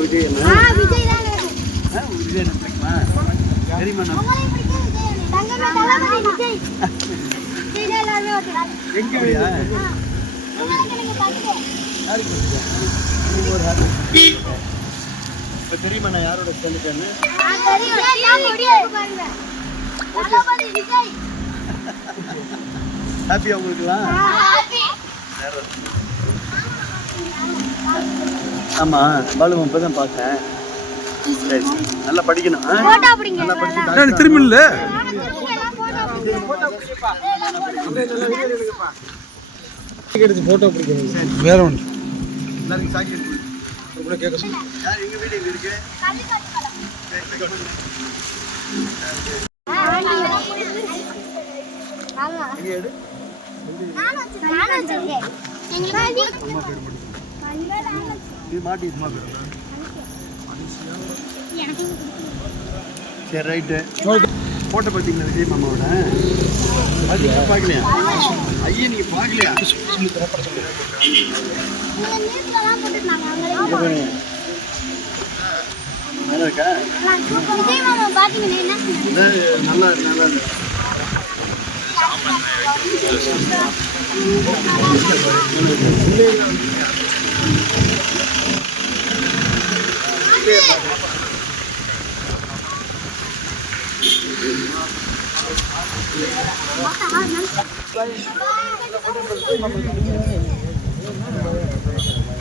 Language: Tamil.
விஜய் என்ன விஜய் தான் விஜய் என்ன பிடிக்குமா? தெரியுமா? எங்கயா இப்போ தெரியுமா நான் யாரோட சேர்ந்துட்டேன்னு? ஹாப்பியா உங்களுக்குலாம்? ஆமா பாலு இப்பதான் பார்த்தேன். சரி நல்லா படிக்கணும். நல்லா படிச்சு திரும்பி இல்ல போட்டோ பிடிக்கணும். வேற ஒன்று எல்லாருக்கும் சாக்கெட் கூட கேட்க சொல்லு. யார் எங்க வீடு எங்க இருக்கு? எங்க எடு? இது மாட்டி சும்மா போயிடும். சரி ரைட்டு. போட்டோ பார்த்தீங்களா விஜய் மாமாவோட? பார்த்தீங்களா பார்க்கலையா? ஐயா நீங்கள் பார்க்கலையா? நல்லா இருக்கா? நல்லா நல்லா Bye.